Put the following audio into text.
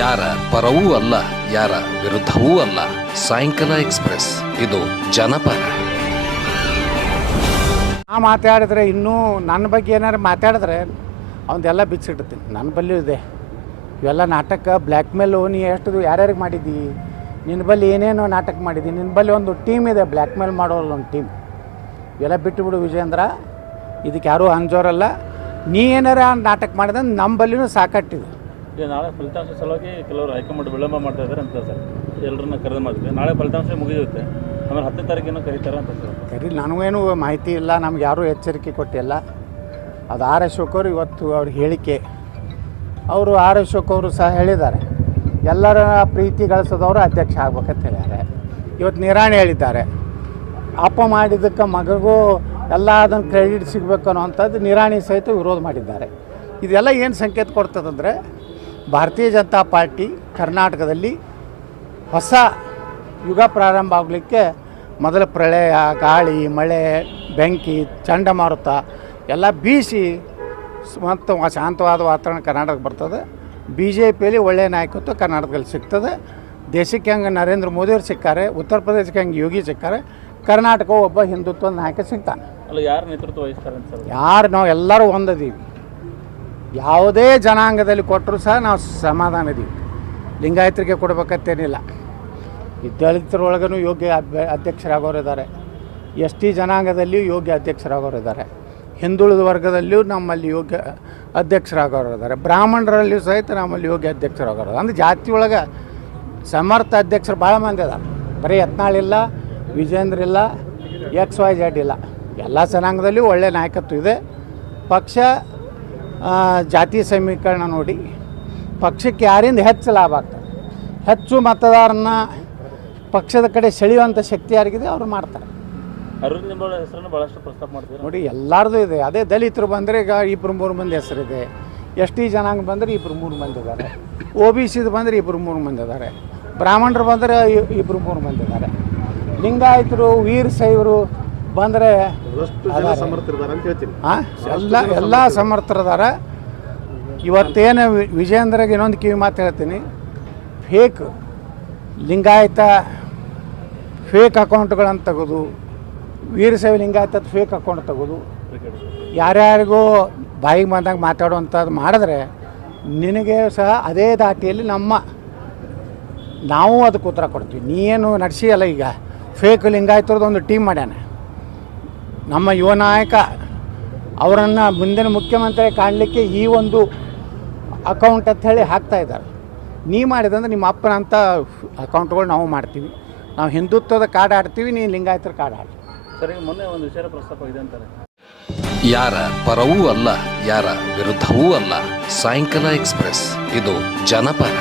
ಯಾರ ಪರವೂ ಅಲ್ಲ, ಯಾರ ವಿರುದ್ಧವೂ ಅಲ್ಲ. ಸಾಯಂಕಾಲ ಎಕ್ಸ್ಪ್ರೆಸ್, ಇದು ಜನಪರ. ನಾ ಮಾತಾಡಿದ್ರೆ ಇನ್ನೂ ನನ್ನ ಬಗ್ಗೆ ಏನಾರು ಮಾತಾಡಿದ್ರೆ ಅವನ್ನೆಲ್ಲ ಬಿಚ್ಚಿಡ್ತೀನಿ. ನನ್ನ ಬಲ್ಲಿಯೂ ಇದೆ. ಇವೆಲ್ಲ ನಾಟಕ ಬ್ಲ್ಯಾಕ್ ಮೇಲು ನೀ ಎಷ್ಟು ಯಾರ್ಯಾರಿಗೆ ಮಾಡಿದ್ದಿ ನಿನ್ನ ಬಲ್ಲಿ ಏನೇನೋ ನಾಟಕ ಮಾಡಿದ್ದಿ ನಿನ್ನ ಬಲ್ಲಿ ಒಂದು ಟೀಮ್ ಇದೆ ಬ್ಲ್ಯಾಕ್ ಮೇಲ್ ಮಾಡೋಲ್ಲ ಒಂದು ಟೀಮ್. ಇವೆಲ್ಲ ಬಿಟ್ಟುಬಿಡು ವಿಜೇಂದ್ರ. ಇದಕ್ಕೆ ಯಾರೂ ಅಂಜೋರಲ್ಲ ನೀ ಏನಾರ ನಾಟಕ ಮಾಡಿದ್ರೆ ನಮ್ಮ ಬಲ್ಲಿನೂ ಸಾಕಟ್ಟಿದೆ. ನಾಳೆ ಫಲಿತಾಂಶ ಸಲುವಾಗಿ ಕೆಲವರು ಹೈಕಮಾಂಡ್ ವಿಳಂಬ ಮಾಡ್ತಾ ಇದ್ದಾರೆ ಅಂತ ಸರ್. ಎಲ್ಲರನ್ನ ಕರೆದು ಮಾಡ್ತೀವಿ ನಾಳೆ ಫಲಿತಾಂಶ ಮುಗಿಯುತ್ತೆ. ಆಮೇಲೆ ಹತ್ತನೇ ತಾರೀಕಿನ ಕರೀತಾರೆ ಅಂತ ಸರ್. ನನಗೇನು ಮಾಹಿತಿ ಇಲ್ಲ. ನಮ್ಗೆ ಯಾರೂ ಎಚ್ಚರಿಕೆ ಕೊಟ್ಟಿಲ್ಲ. ಅದು ಆರ್ ಅಶೋಕ್ ಅವರು ಇವತ್ತು ಅವ್ರ ಹೇಳಿಕೆ. ಅವರು ಆರ್ ಅಶೋಕ್ ಅವರು ಸಹ ಹೇಳಿದ್ದಾರೆ. ಎಲ್ಲರ ಪ್ರೀತಿ ಗಳಿಸೋದವರು ಅಧ್ಯಕ್ಷ ಆಗ್ಬೇಕಂತ ಹೇಳ್ಯಾರೆ. ಇವತ್ತು ನಿರಾಣಿ ಹೇಳಿದ್ದಾರೆ. ಅಪ್ಪ ಮಾಡಿದ್ದಕ್ಕೆ ಮಗಗೂ ಎಲ್ಲ ಅದನ್ನು ಕ್ರೆಡಿಟ್ ಸಿಗಬೇಕು ಅನ್ನೋವಂಥದ್ದು ನಿರಾಣಿ ಸಹಿತ ವಿರೋಧ ಮಾಡಿದ್ದಾರೆ. ಇದೆಲ್ಲ ಏನು ಸಂಕೇತ ಕೊಡ್ತದಂದರೆ ಭಾರತೀಯ ಜನತಾ ಪಾರ್ಟಿ ಕರ್ನಾಟಕದಲ್ಲಿ ಹೊಸ ಯುಗ ಪ್ರಾರಂಭ ಆಗಲಿಕ್ಕೆ ಮೊದಲ ಪ್ರಳಯ ಗಾಳಿ ಮಳೆ ಬೆಂಕಿ ಚಂಡಮಾರುತ ಎಲ್ಲ ಬೀಸಿ ಮತ್ತು ಶಾಂತವಾದ ವಾತಾವರಣ ಕರ್ನಾಟಕ ಬರ್ತದೆ. ಬಿ ಜೆ ಪಿಯಲ್ಲಿ ಒಳ್ಳೆಯ ನಾಯಕತ್ವ ಕರ್ನಾಟಕದಲ್ಲಿ ಸಿಗ್ತದೆ. ದೇಶಕ್ಕೆ ಹಂಗೆ ನರೇಂದ್ರ ಮೋದಿಯವ್ರು ಸಿಕ್ಕಾರೆ ಉತ್ತರ ಪ್ರದೇಶಕ್ಕೆ ಹಂಗೆ ಯೋಗಿ ಸಿಕ್ಕಾರೆ ಕರ್ನಾಟಕ ಒಬ್ಬ ಹಿಂದುತ್ವದ ನಾಯಕ ಸಿಗ್ತಾನೆ. ಅಲ್ಲ ಯಾರು ನೇತೃತ್ವ ವಹಿಸ್ತಾರೆ ಯಾರು ನಾವು ಎಲ್ಲರೂ ಒಂದದೀವಿ. ಯಾವುದೇ ಜನಾಂಗದಲ್ಲಿ ಕೊಟ್ಟರು ಸಹ ನಾವು ಸಮಾಧಾನ ಇದೀವಿ. ಲಿಂಗಾಯತರಿಗೆ ಕೊಡಬೇಕತ್ತೇನಿಲ್ಲ ಈ ದಲಿತರೊಳಗೂ ಯೋಗ್ಯ ಅಧ್ಯಕ್ಷರಾಗೋರು ಇದ್ದಾರೆ ಎಸ್ ಟಿ ಜನಾಂಗದಲ್ಲಿಯೂ ಯೋಗ್ಯ ಅಧ್ಯಕ್ಷರಾಗೋರು ಇದ್ದಾರೆ ಹಿಂದುಳಿದ ವರ್ಗದಲ್ಲಿಯೂ ನಮ್ಮಲ್ಲಿ ಯೋಗ್ಯ ಅಧ್ಯಕ್ಷರಾಗೋರು ಇದ್ದಾರೆ ಬ್ರಾಹ್ಮಣರಲ್ಲಿಯೂ ಸಹಿತ ನಮ್ಮಲ್ಲಿ ಯೋಗ್ಯ ಅಧ್ಯಕ್ಷರಾಗೋರು ಅಂದರೆ ಜಾತಿ ಒಳಗೆ ಸಮರ್ಥ ಅಧ್ಯಕ್ಷರು ಭಾಳ ಮಂದಿ ಅದಾರೆ. ಬರೀ ಯತ್ನಾಳ್ ಇಲ್ಲ, ವಿಜೇಂದ್ರ ಇಲ್ಲ ಎಕ್ಸ್ ವೈ ಜೆಡ್ ಇಲ್ಲ. ಎಲ್ಲ ಜನಾಂಗದಲ್ಲಿಯೂ ಒಳ್ಳೆಯ ನಾಯಕತ್ವ ಇದೆ. ಪಕ್ಷ ಜಾತಿ ಸಮೀಕರಣ ನೋಡಿ. ಪಕ್ಷಕ್ಕೆ ಯಾರಿಂದ ಹೆಚ್ಚು ಲಾಭ ಆಗ್ತದೆ? ಹೆಚ್ಚು ಮತದಾರನ್ನ ಪಕ್ಷದ ಕಡೆ ಸೆಳೆಯುವಂಥ ಶಕ್ತಿ ಯಾರಿಗಿದೆ? ಅವ್ರು ಮಾಡ್ತಾರೆ. ಅರುಣ್ ನಿಂಬಾಳ ಹೆಸರನ್ನು ಭಾಳಷ್ಟು ಪ್ರಸ್ತಾಪ ಮಾಡ್ತೀವಿ ನೋಡಿ ಎಲ್ಲರದು ಇದೆ. ಅದೇ ದಲಿತರು ಬಂದರೆ ಈಗ ಇಬ್ಬರು ಮೂರು ಮಂದಿ ಹೆಸರಿದೆ. ಎಸ್ ಟಿ ಜನಾಂಗ ಬಂದರೆ ಇಬ್ಬರು ಮೂರು ಮಂದಿ ಇದ್ದಾರೆ. ಒ ಬಿ ಸಿದು ಬಂದರೆ ಇಬ್ಬರು ಮೂರು ಮಂದಿ ಇದ್ದಾರೆ. ಬ್ರಾಹ್ಮಣರು ಬಂದರೆ ಇಬ್ಬರು ಮೂರು ಮಂದಿ ಇದ್ದಾರೆ. ಲಿಂಗಾಯತರು ವೀರ ಶೈವರು ಬಂದರೆ ಹಾಂ ಎಲ್ಲ ಎಲ್ಲ ಸಮರ್ಥರದಾರ ಇವತ್ತೇನು ವಿಜೇಂದ್ರಗೆ ಇನ್ನೊಂದು ಕಿವಿ ಮಾತು ಹೇಳ್ತೀನಿ. ಫೇಕ್ ಲಿಂಗಾಯತ ಫೇಕ್ ಅಕೌಂಟ್ಗಳನ್ನು ತೆಗೆದು ವೀರಶೈವ ಲಿಂಗಾಯತ ಫೇಕ್ ಅಕೌಂಟ್ ತೆಗೆದು ಯಾರ್ಯಾರಿಗೂ ಬಾಯಿಗೆ ಬಂದಾಗ ಮಾತಾಡುವಂಥದ್ದು ಮಾಡಿದ್ರೆ ನಿನಗೆ ಸಹ ಅದೇ ದಾಟಿಯಲ್ಲಿ ನಮ್ಮ ನಾವು ಅದಕ್ಕೆ ಉತ್ತರ ಕೊಡ್ತೀವಿ. ನೀ ಏನು ನಡೆಸಿಯಲ್ಲ ಈಗ? ಫೇಕ್ ಲಿಂಗಾಯತರದ್ದು ಒಂದು ಟೀಮ್ ಮಾಡ್ಯಾನ. ನಮ್ಮ ಯುವ ನಾಯಕ ಅವರನ್ನು ಮುಂದಿನ ಮುಖ್ಯಮಂತ್ರಿ ಕಾಣಲಿಕ್ಕೆ ಈ ಒಂದು ಅಕೌಂಟ್ ಅಂತ ಹೇಳಿ ಹಾಕ್ತಾ ಇದ್ದಾರೆ. ನೀ ಮಾಡಿದಂದ್ರೆ ನಿಮ್ಮ ಅಪ್ಪನ ಅಂತ ಅಕೌಂಟ್ಗಳು ನಾವು ಮಾಡ್ತೀವಿ. ನಾವು ಹಿಂದುತ್ವದ ಕಾರ್ಡ್ ಆಡ್ತೀವಿ ನೀ ಲಿಂಗಾಯತರ ಕಾರ್ಡ್ ಆಡ್ತೀವಿ. ಸರಿ ಮೊನ್ನೆ ಒಂದು ವಿಚಾರ ಪ್ರಸ್ತಾಪ ಇದೆ ಅಂತಾರೆ. ಯಾರ ಪರವೂ ಅಲ್ಲ ಯಾರ ವಿರುದ್ಧವೂ ಅಲ್ಲ ಸಾಯಂಕಾಲ ಎಕ್ಸ್ಪ್ರೆಸ್. ಇದು ಜನಪರ.